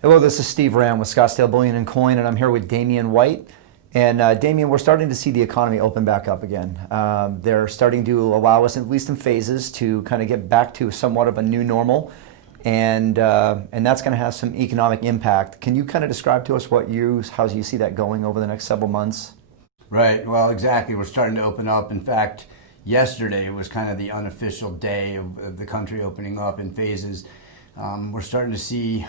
Hello, this is Steve Ram with Scottsdale Bullion and Coin, and I'm here with Damian White. And Damian, we're starting to see the economy open back up again. They're starting to allow us, at least in phases, to kind of get back to somewhat of a new normal, and that's going to have some economic impact. Can you kind of describe to us how you see that going over the next several months? Right. Well, exactly. We're starting to open up. In fact, yesterday was kind of the unofficial day of the country opening up in phases. We're starting to see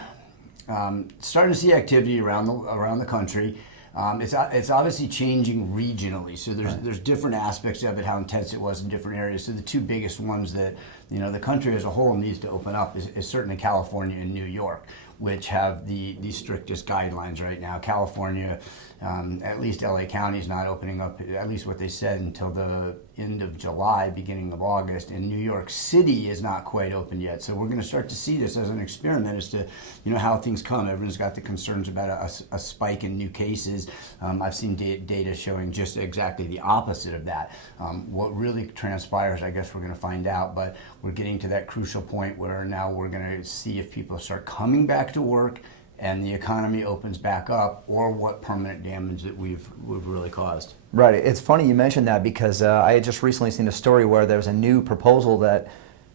activity around the country. It's obviously changing regionally, so there's different aspects of it, how intense it was in different areas. So the two biggest ones that the country as a whole needs to open up is certainly California and New York, which have the strictest guidelines right now. California, at least LA County is not opening up, at least what they said, until the end of July, beginning of August. And New York City is not quite open yet. So we're going to start to see this as an experiment as to how things come. Everyone's got the concerns about a spike in new cases. I've seen data showing just exactly the opposite of that. What really transpires, I guess we're going to find out, but we're getting to that crucial point where now we're going to see if people start coming back to work and the economy opens back up, or what permanent damage that we've really caused. Right. It's funny you mentioned that because I had just recently seen a story where there's a new proposal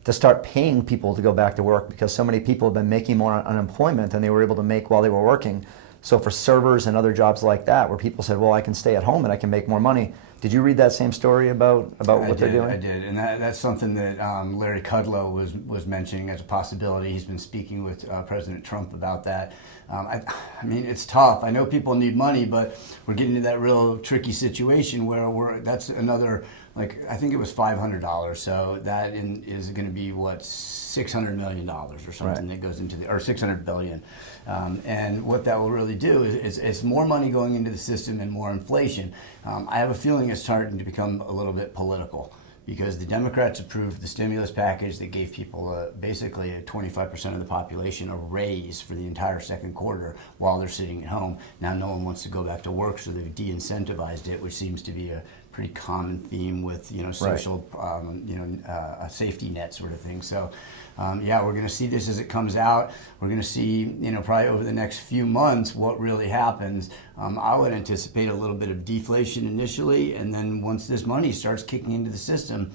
to start paying people to go back to work because so many people have been making more unemployment than they were able to make while they were working. So for servers and other jobs like that, where people said, well, I can stay at home and I can make more money. Did you read that same story about what they're doing? I did, and that's something that Larry Kudlow was mentioning as a possibility. He's been speaking with President Trump about that. I mean, it's tough. I know people need money, but we're getting to that real tricky situation where that's another, like, I think it was $500. So that is going to be what, $600 million or something, right, that goes into or $600 billion. And what that will really do is more money going into the system and more inflation. I have a feeling it's starting to become a little bit political, because the Democrats approved the stimulus package that gave people basically 25% of the population a raise for the entire second quarter while they're sitting at home. Now no one wants to go back to work, so they've de-incentivized it, which seems to be a pretty common theme with social a safety net sort of thing. So yeah, we're going to see this as it comes out. We're going to see probably over the next few months what really happens. I would anticipate a little bit of deflation initially, and then once this money starts kicking into the system,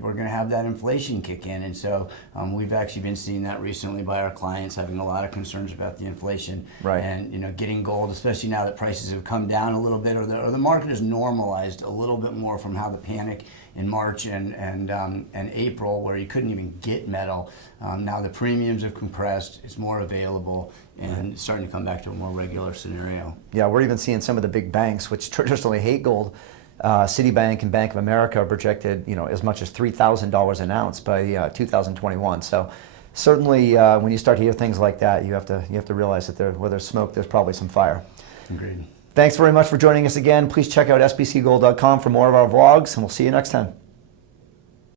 we're going to have that inflation kick in. And so we've actually been seeing that recently by our clients having a lot of concerns about the inflation, right, and getting gold, especially now that prices have come down a little bit, or the market has normalized a little bit more from how the panic in March and April, where you couldn't even get metal. Now the premiums have compressed, it's more available, and it's starting to come back to a more regular scenario. Yeah, we're even seeing some of the big banks, which traditionally hate gold, Citibank and Bank of America, are projected as much as $3,000 an ounce by 2021. So certainly when you start to hear things like that, you have to realize that where there's smoke, there's probably some fire. Agreed. Thanks very much for joining us again. Please check out sbcgold.com for more of our vlogs, and we'll see you next time.